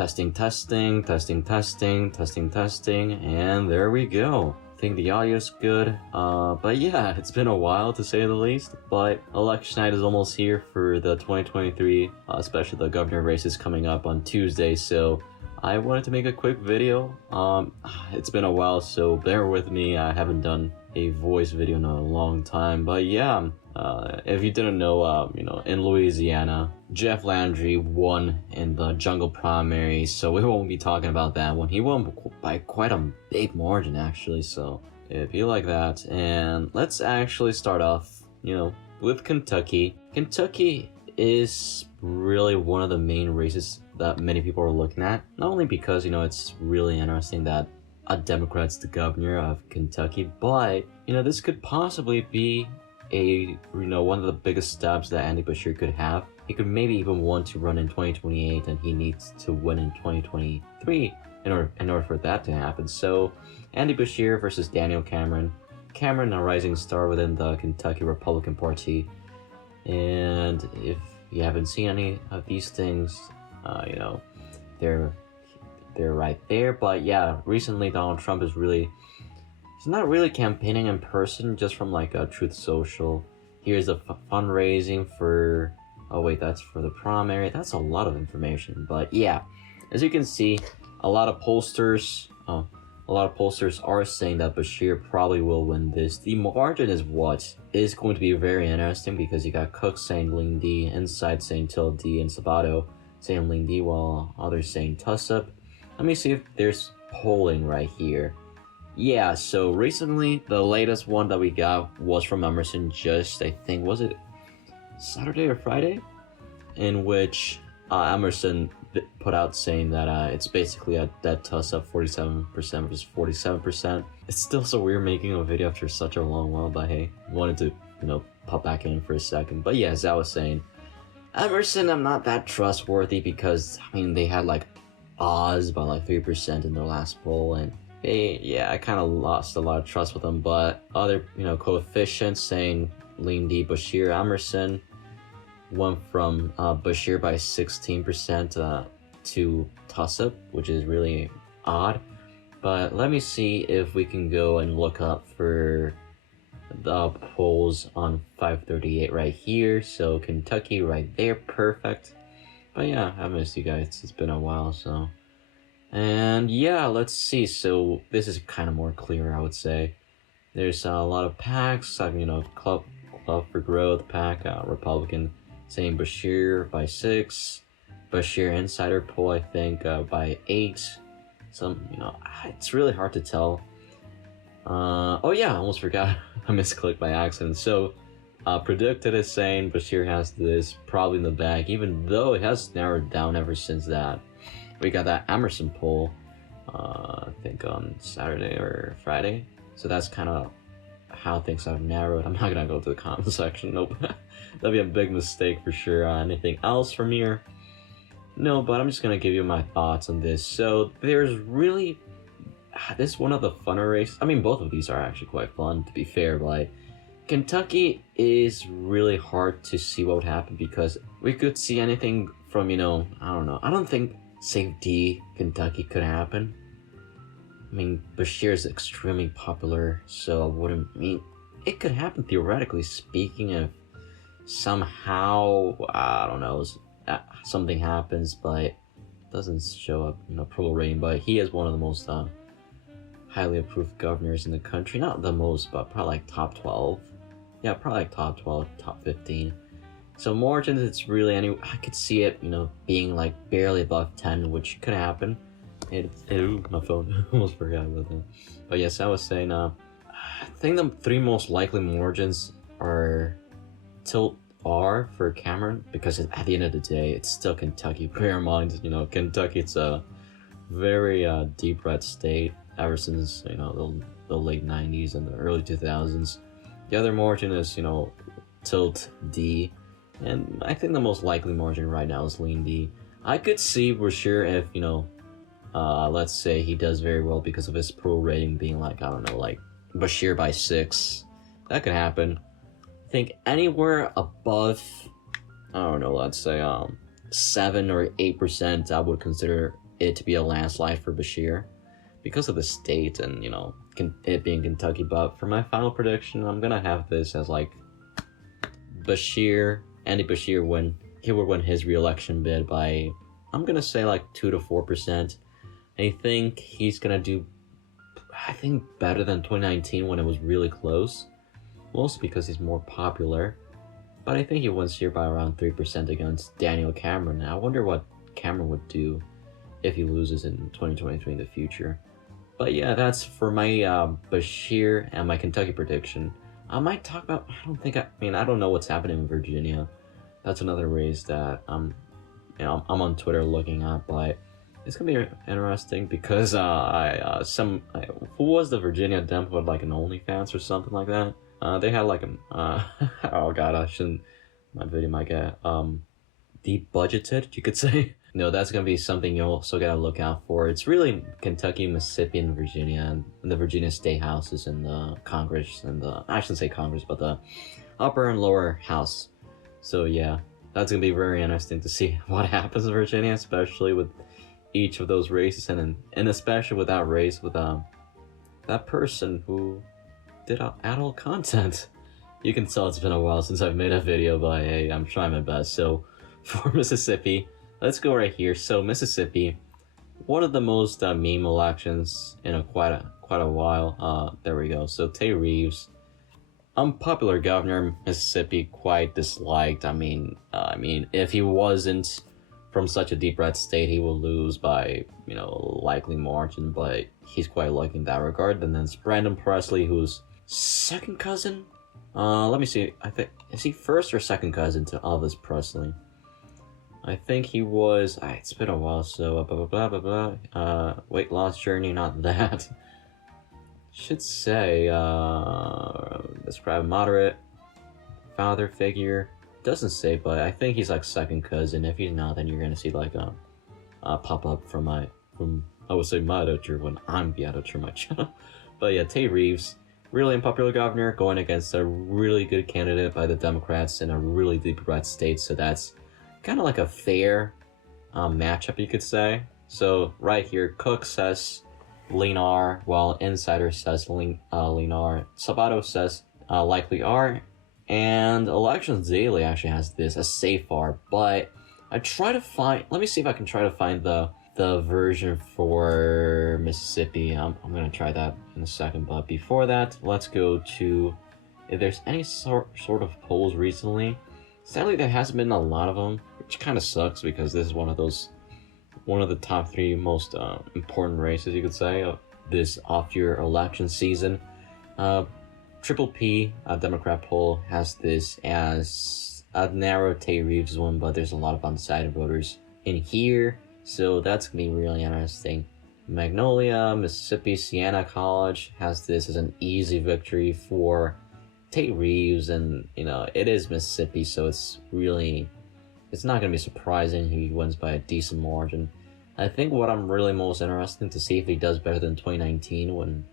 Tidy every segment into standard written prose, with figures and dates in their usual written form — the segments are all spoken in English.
Testing, testing, testing, testing, testing, testing, and there we go. I think the audio's good, but yeah, it's been a while to say the least, but election night is almost here for the 2023, especially the governor races coming up on Tuesday, so I wanted to make a quick video. It's been a while, so bear with me. I haven't done a voice video in a long time, but yeah, if you didn't know, in Louisiana, Jeff Landry won in the jungle primary, so we won't be talking about that one. He won by quite a big margin, actually, so if you like that. And let's actually start off, with Kentucky. Kentucky is really one of the main races that many people are looking at, not only because, it's really interesting that a Democrat's the governor of Kentucky, but, this could possibly be one of the biggest stabs that Andy Beshear could have. He could maybe even want to run in 2028, and he needs to win in 2023 in order for that to happen. So, Andy Beshear versus Daniel Cameron. Cameron, a rising star within the Kentucky Republican Party. And if you haven't seen any of these things, they're right there. But yeah, recently Donald Trump he's not really campaigning in person, just from like a Truth Social. Here's the fundraising for, oh wait, that's for the primary. That's a lot of information, but yeah, as you can see, a lot of pollsters are saying that Beshear probably will win this. The margin is what is going to be very interesting, because you got Cook saying Lean D, Inside saying TLDR, and Sabato saying Lean D, while others saying Tuss-Up. Let me see if there's polling right here. Yeah, so recently, the latest one that we got was from Emerson, just, I think, was it Saturday or Friday? In which Emerson put out saying that it's basically a dead toss-up, 47% versus 47%. It's still so weird making a video after such a long while, but hey, wanted to, pop back in for a second. But yeah, as I was saying, Emerson, I'm not that trustworthy, because, they had like odds by like 3% in their last poll, and I kind of lost a lot of trust with them. But other, coefficients saying Lean D, Beshear, Emerson went from Beshear by 16% to Tuss-Up, which is really odd. But let me see if we can go and look up for the polls on 538 right here. So Kentucky right there, perfect. But yeah, I missed you guys. It's been a while, so. And yeah, let's see. So this is kind of more clear, I would say. There's a lot of PACs, Club for Growth, PAC, Republican, saying Beshear by 6. Beshear Insider poll, I think, by 8. It's really hard to tell. Oh yeah, I almost forgot. I misclicked by accident. So, Predicted is saying Beshear has this probably in the bag, even though it has narrowed down ever since that. We got that Emerson poll, I think on Saturday or Friday. So that's kind of how things have narrowed. I'm not gonna go to the comment section. Nope. That'd be a big mistake for sure. Anything else from here? No, but I'm just gonna give you my thoughts on this. So there's really, this is one of the funner races. Both of these are actually quite fun, to be fair, but Kentucky is really hard to see what would happen, because we could see anything from, I don't know. I don't think Safe D Kentucky could happen. Beshear is extremely popular, so it could happen theoretically speaking if somehow, I don't know, something happens, but it doesn't show up, approval rating. But he is one of the most highly approved governors in the country. Not the most, but probably like top 12. Yeah, probably like top 12, top 15. So margins, it's really I could see it, being like barely above 10, which could happen. My phone, almost forgot about that. But yes, I was saying, I think the 3 most likely margins are Tilt R for Cameron, because at the end of the day, it's still Kentucky. Bear in mind, Kentucky, it's a very deep red state ever since, the late 90s and the early 2000s. The other margin is, Tilt D. And I think the most likely margin right now is Lean D. I could see for sure if, let's say he does very well because of his pro rating being like, I don't know, like Beshear by 6. That could happen. I think anywhere above, I don't know, let's say 7 or 8%, I would consider it to be a landslide for Beshear because of the state and, it being Kentucky. But for my final prediction, I'm gonna have this as like Andy Beshear he would win his re-election bid by, I'm gonna say like 2 to 4%. I think he's gonna do, better than 2019 when it was really close, mostly because he's more popular. But I think he wins here by around 3% against Daniel Cameron. I wonder what Cameron would do if he loses in 2023 in the future. But yeah, that's for my Beshear and my Kentucky prediction. I might talk about, I don't know what's happening in Virginia. That's another race that I'm on Twitter looking at, but it's gonna be interesting because who was the Virginia Dem with like an OnlyFans or something like that? They had like oh god, my video might get deep budgeted, you could say. No, that's gonna be something you also gotta look out for. It's really Kentucky, Mississippi, and Virginia, and the Virginia state houses and the Congress and I shouldn't say Congress, but the upper and lower house. So yeah, that's gonna be very interesting to see what happens in Virginia, especially with each of those races, and especially with that race with that person who did adult content. You can tell it's been a while since I've made a video, but hey, I'm trying my best. So for Mississippi, let's go right here. So Mississippi, one of the most meme elections in quite a while. There we go. So Tate Reeves, unpopular governor, Mississippi, quite disliked. I mean, if he wasn't from such a deep red state, he will lose by, likely margin, but he's quite lucky in that regard. And then it's Brandon Pressley, who's second cousin? Let me see. I think, is he first or second cousin to Elvis Presley? I think he was, it's been a while, so weight loss journey, not that. Should say, describe moderate father figure. Doesn't say, but I think he's like second cousin. If he's not, then you're gonna see like a pop up from I would say my editor when I'm the editor of my channel. But yeah, Tate Reeves, really unpopular governor, going against a really good candidate by the Democrats in a really deep red state. So that's kind of like a fair matchup, you could say. So right here, Cook says lean R, while Insider says lean R. Sabato says likely R. And Elections Daily actually has this as safe R, but let me see if I can try to find the version for Mississippi. I'm gonna try that in a second, but before that, let's go to if there's any sort of polls recently. Sadly, there hasn't been a lot of them, which kind of sucks because this is one of the top 3 most important races, you could say, of this off-year election season. Triple P, a Democrat poll, has this as a narrow Tate Reeves win, but there's a lot of undecided voters in here, so that's gonna be really interesting. Magnolia, Mississippi, Siena College has this as an easy victory for Tate Reeves, and it is Mississippi, so it's not gonna be surprising he wins by a decent margin. I think what I'm really most interested to see if he does better than 2019 when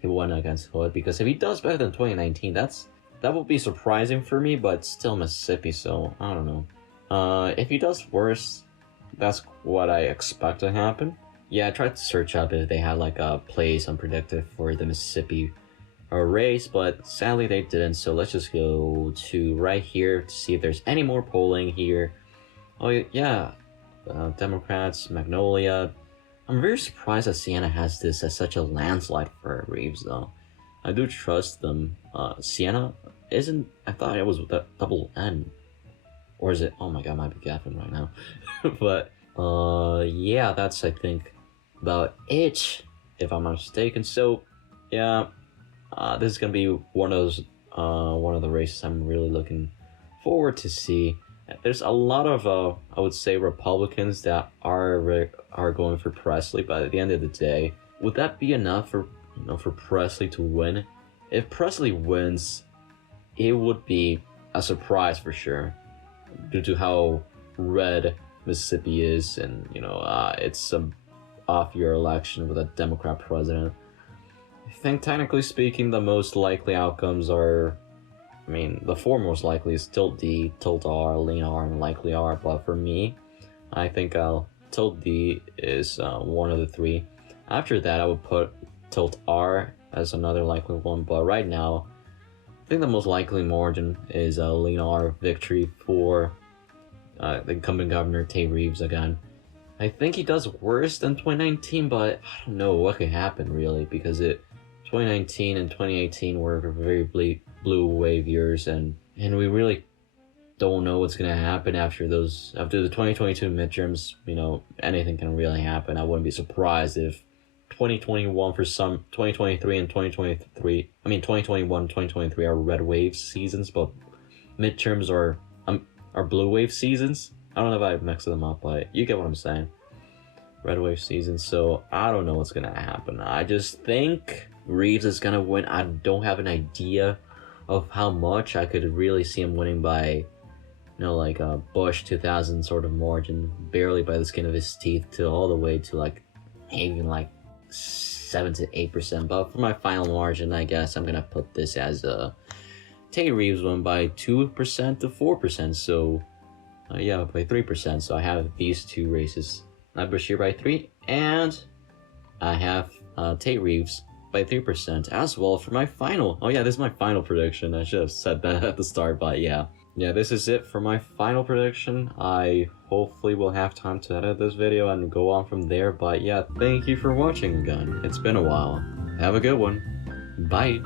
he won against Hood, because if he does better than 2019, that would be surprising for me, but still Mississippi, so I don't know. If he does worse, that's what I expect to happen. Yeah, I tried to search up if they had like a place unpredicted for the Mississippi race, but sadly they didn't, so let's just go to right here to see if there's any more polling here. Oh yeah, Democrats, Magnolia. I'm very surprised that Siena has this as such a landslide for Reeves, though. I do trust them. Siena isn't, I thought it was with a double N. Or is it? Oh my god, I might be gaffing right now. But, yeah, that's, I think, about it, if I'm not mistaken. So, yeah, this is gonna be one of the races I'm really looking forward to see. There's a lot of, I would say, Republicans that are going for Pressley, but at the end of the day, would that be enough for Pressley to win? If Pressley wins, it would be a surprise for sure, due to how red Mississippi is, and it's some off-year election with a Democrat president. I think technically speaking, the most likely outcomes are, the 4 most likely is Tilt D, Tilt R, Lean R, and Likely R, but for me, I think I'll Tilt D is one of the three. After that, I would put Tilt R as another likely one, but right now, I think the most likely margin is a lean R victory for the incumbent governor Tate Reeves again. I think he does worse than 2019, but I don't know what could happen really, because 2019 and 2018 were very blue wave years, and we really don't know what's gonna happen after the 2022 midterms. You know, anything can really happen. I wouldn't be surprised if 2021 for some, 2023 and 2023, I mean 2021 and 2023 are red wave seasons, but midterms are blue wave seasons. I don't know if I mixed them up, but you get what I'm saying. Red wave season, so I don't know what's gonna happen. I just think Reeves is gonna win. I don't have an idea of how much. I could really see him winning by, you know, like a Bush 2000 sort of margin, barely by the skin of his teeth, to all the way to like even like 7 to 8%. But for my final margin, I guess I'm gonna put this as a Tate Reeves won by 2% to 4%. So yeah, by 3%. So I have these two races. I have Beshear by 3, and I have Tate Reeves by 3% as well for my final. Oh yeah, this is my final prediction. I should have said that at the start, but yeah, this is it for my final prediction. I hopefully will have time to edit this video and go on from there, but yeah, thank you for watching again. It's been a while. Have a good one. Bye.